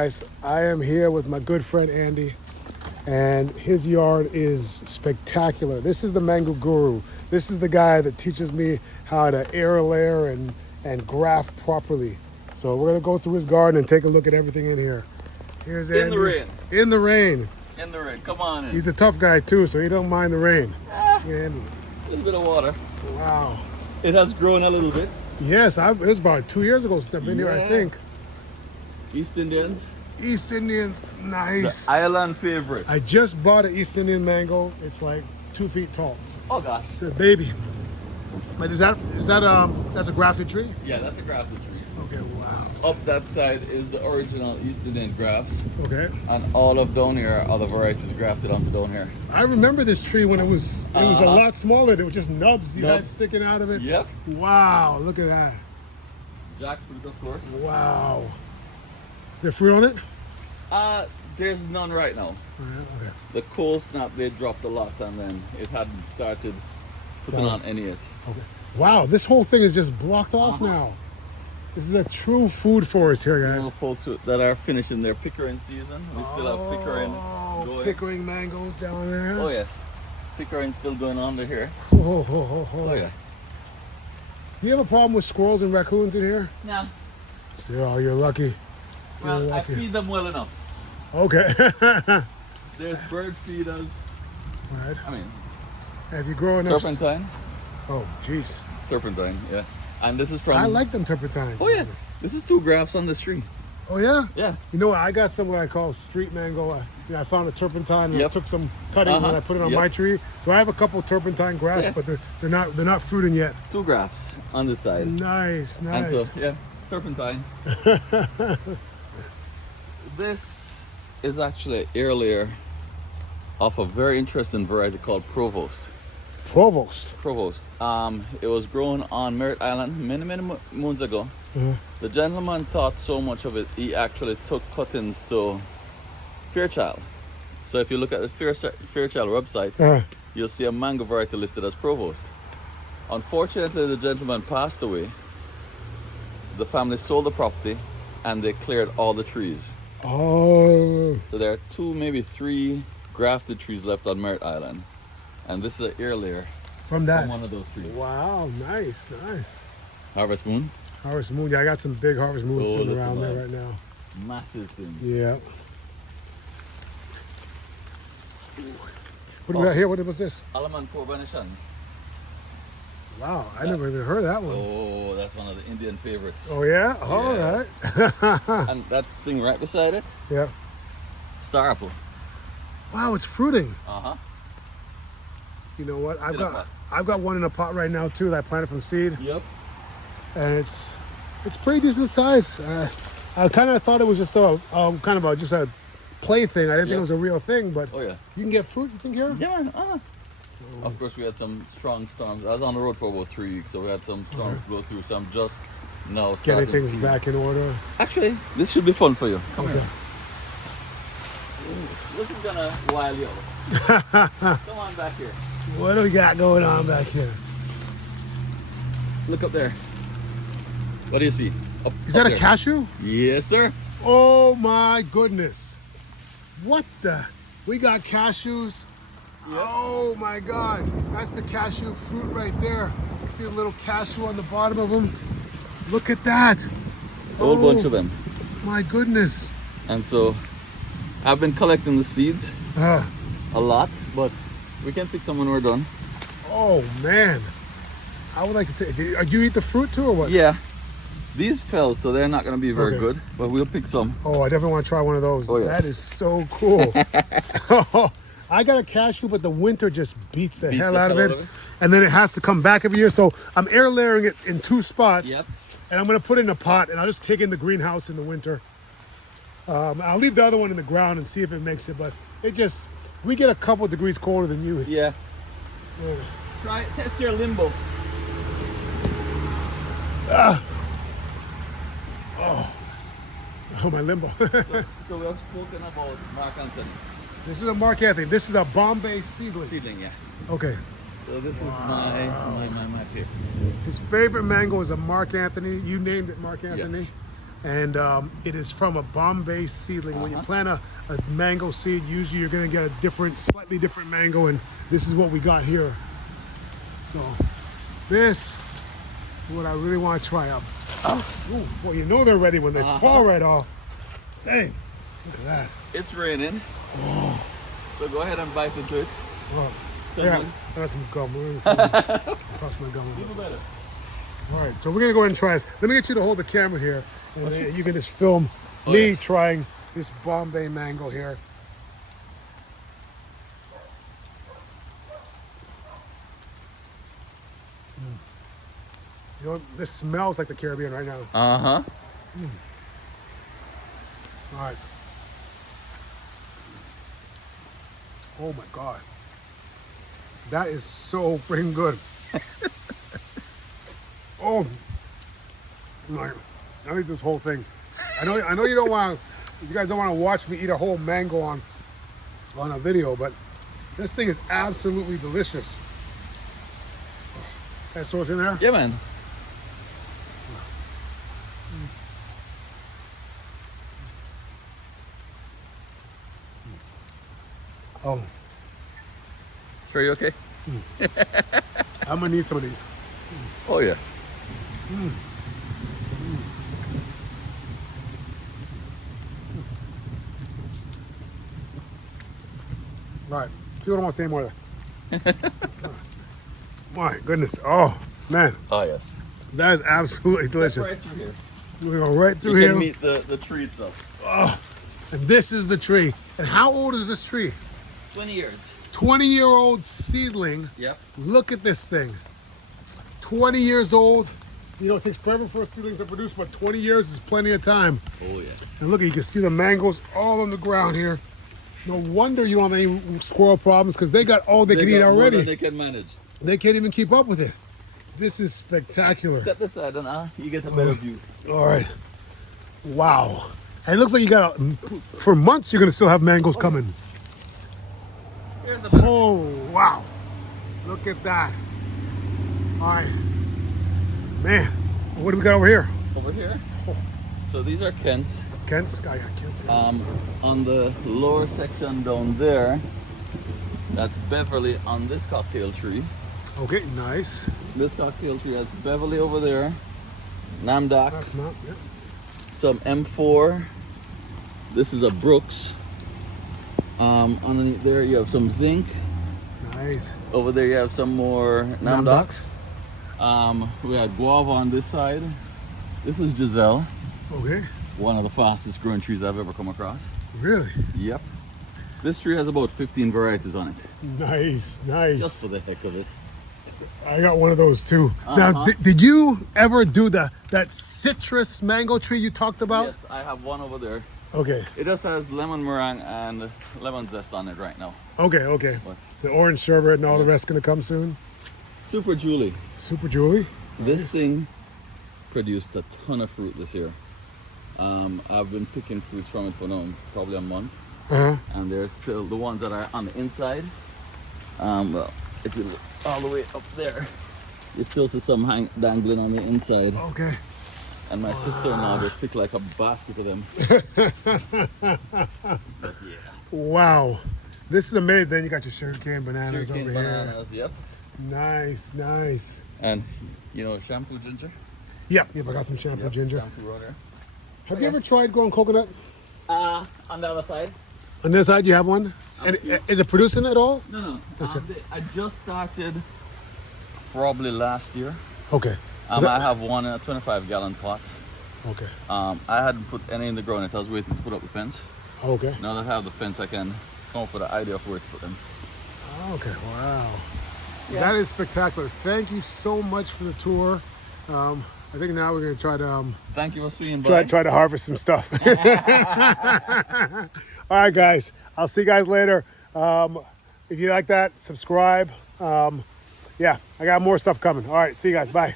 Guys, I am here with my good friend Andy, and his yard is spectacular. This is the mango guru. This is the guy that teaches me how to air layer and graft properly. So we're gonna go through his garden and take a look at everything in here. Here's Andy. In the rain. In the rain. In the rain. Come on in. He's a tough guy too, so he don't mind the rain. Andy. A little bit of water. Wow. It has grown a little bit. Yes, it was about 2 years ago since I've been here, I think. East Indians. East Indians, nice. The island favorite. I just bought an East Indian mango. It's like 2 feet tall. Oh gosh. It's a baby. But that's a grafted tree? Yeah, that's a grafted tree. Okay, wow. Up that side is the original East Indian grafts. Okay. And all of down here are the varieties grafted onto down here. I remember this tree when it was a lot smaller. It was just nubs you had Nubs. sticking out of it. Yep. Wow, look at that. Jackfruit, of course. Wow. There fruit on it? There's none right now. Okay. The cold snap, they dropped a lot and then it hadn't started putting on any yet. Okay. Wow, this whole thing is just blocked off now. This is a true food forest here, guys. More folks that are finishing their pickering season. We still have pickering going. Pickering mangoes down there. Oh yes, pickering still going on here. Oh yeah. Do you have a problem with squirrels and raccoons in here? No. Oh, you're lucky. Well, You're I lucky. feed them well enough. Okay. There's bird feeders. Right. I mean, Have you grown up? turpentine. Oh, jeez. Turpentine, yeah. And this is from. I like them turpentines. Oh yeah. This is 2 grafts on this tree. Oh yeah. Yeah. You know what? I got some what I call street mango. I found a turpentine and I Yep. took some cuttings and I put it on my tree. So I have a couple turpentine grafts, Yeah. but they're not fruiting yet. 2 grafts on this side. Nice, And nice. so, yeah, turpentine. This is actually an air layer of a very interesting variety called Provost. Provost. Provost. It was grown on Merritt Island many moons ago. The gentleman thought so much of it, he actually took cuttings to Fairchild. So if you look at the Fairchild website, you'll see a mango variety listed as Provost. Unfortunately, the gentleman passed away. The family sold the property and they cleared all the trees. Oh. So there are 2, maybe 3 grafted trees left on Merritt Island. And this is an air layer From that. from one of those trees. Wow, nice, nice. Harvest Moon. Harvest Moon. Yeah, I got some big Harvest Moons Oh, sitting listen, around there man. right now. Massive thing. Yeah. What do we got here? What was this? Alaman Corbanishan. Wow, I never even heard of that one. Oh, that's one of the Indian favorites. Oh yeah? All Yes. right. And that thing right beside it, Yeah. star apple. Wow, it's fruiting. Uh-huh. You know what? In a pot. I've got one in a pot right now too that I planted from seed, Yep. and it's pretty decent size. I kind of thought it was just just a play thing. I didn't think it was a real thing, but Oh yeah. you can get fruit. You think here? Yeah, man. Of course, we had some strong storms. I was on the road for about 3 weeks, so we had some storms blow through. So I'm just now Getting starting things to- back in order. Actually, this should be fun for you. Come Okay. here. This is gonna wile you out. Come on back here. What do we got going on back here? Look up there. What do you see? Is that there. a cashew? Yes, sir. Oh my goodness. What the? We got cashews. Oh my God. That's the cashew fruit right there. You see a little cashew on the bottom of them? Look at that. A whole bunch of them. My goodness. And so I've been collecting the seeds Uh, a lot, but we can pick some when we're done. oh man. I would like to take. Do you eat the fruit too or what? Yeah. These fell, so they're not going to be very Okay. good, but we'll pick some. Oh, I definitely want to try one of those. Oh, yes. That is so cool. I got a cashew, but the winter just beats the hell out of it. And then it has to come back every year. So I'm air layering it in 2 spots. Yep. And I'm going to put it in a pot, and I'll just take it in the greenhouse in the winter. I'll leave the other one in the ground and see if it makes it. But we get a couple degrees colder than you. Yeah. Yeah. Try test your limbo. Oh, my limbo. So we have spoken about Mark Anthony. This is a Mark Anthony. This is a Bombay seedling. Seedling, yeah. Okay. So this is my favorite. His favorite mango is a Mark Anthony. You named it Mark Anthony. Yes. and it is from a Bombay seedling. When you plant a mango seed, usually you're gonna get a slightly different mango, and this is what we got here. So this is what I really want to try out. Ooh, well, you know they're ready when they fall right off. Dang, look at that. It's raining. Oh. So go ahead and bite into it. Well, yeah, that's some gum. Cross my gum a little bit. All right, so we're gonna go ahead and try this. Let me get you to hold the camera here, and you can just film me trying this Bombay mango here. You know, this smells like the Caribbean right now. Uh-huh. All right. Oh my God. That is so freaking good. Oh my! I eat this whole thing. I know you don't want to. You guys don't want to watch me eat a whole mango on a video, but this thing is absolutely delicious. That sauce in there? Yeah, man. Oh, Sure, you okay? I'm gonna need some of these. Oh yeah. All right, people don't want to say more of that. My goodness! Oh man, Oh yes. that is absolutely delicious. Right through here. We go right through You here. can meet the tree itself. And this is the tree. And how old is this tree? 20 years. 20-year-old seedling. Yep. Look at this thing. 20 years old. You know, it takes forever for a seedling to produce, but 20 years is plenty of time. Oh yes. And look, you can see the mangoes all on the ground here. No wonder you don't have any squirrel problems, because they got all they can eat got more already. than they can manage. They can't even keep up with it. This is spectacular. Step aside and you get a better view. All right. Wow. And it looks like you got for months you're gonna still have mangoes coming. Here's a better Oh, wow. Look at that. All right. Man, what do we got over here? over here. So these are Kents. Kent's? I can't see. On the lower section down there, that's Beverly on this cocktail tree. Okay, nice. This cocktail tree has Beverly over there, Namdak, That's not, yeah. some M4. This is a Brooks. Underneath there you have some zinc. Nice. Over there you have some more Namdaks. Namdaks. We had guava on this side. This is Giselle, Okay. one of the fastest growing trees I've ever come across. Really? Yep. This tree has about 15 varieties on it, Nice, nice. just for the heck of it. I got one of those too. Now, did you ever do that citrus mango tree you talked about? Yes, I have one over there. Okay, It just has lemon meringue and lemon zest on it right now. okay. What? The orange sherbet and all the rest gonna come soon. Super Julie. Super Julie. This thing produced a ton of fruit this year. I've been picking fruits from it for now, probably a month. Uh-huh. And there's still the ones that are on the inside. Well, if you look all the way up there, you still see some dangling on the inside. Okay. And my sister-in-law just picked like a basket of them. But yeah. Wow. This is amazing. Then you got your sugarcane bananas Sugarcane over bananas, yep. here. Nice, nice. And you know shampoo ginger? Yep, I got some shampoo Yep, ginger. Shampoo right there. Have you ever tried growing coconut? On the other side? On this side, you have one? And is it producing at all? No. Gotcha. I just started probably last year. Okay. I have one in a 25-gallon pot. Okay. I hadn't put any in the ground yet. I was waiting to put up the fence. Okay. Now that I have the fence, I can come up with an idea of where to put them. Okay. Wow. Yeah. That is spectacular. Thank you so much for the tour. I think now we're gonna try to Thank you for swinging by. try to harvest some stuff. All right, guys. I'll see you guys later. If you like that, subscribe. Yeah, I got more stuff coming. All right, see you guys. Bye.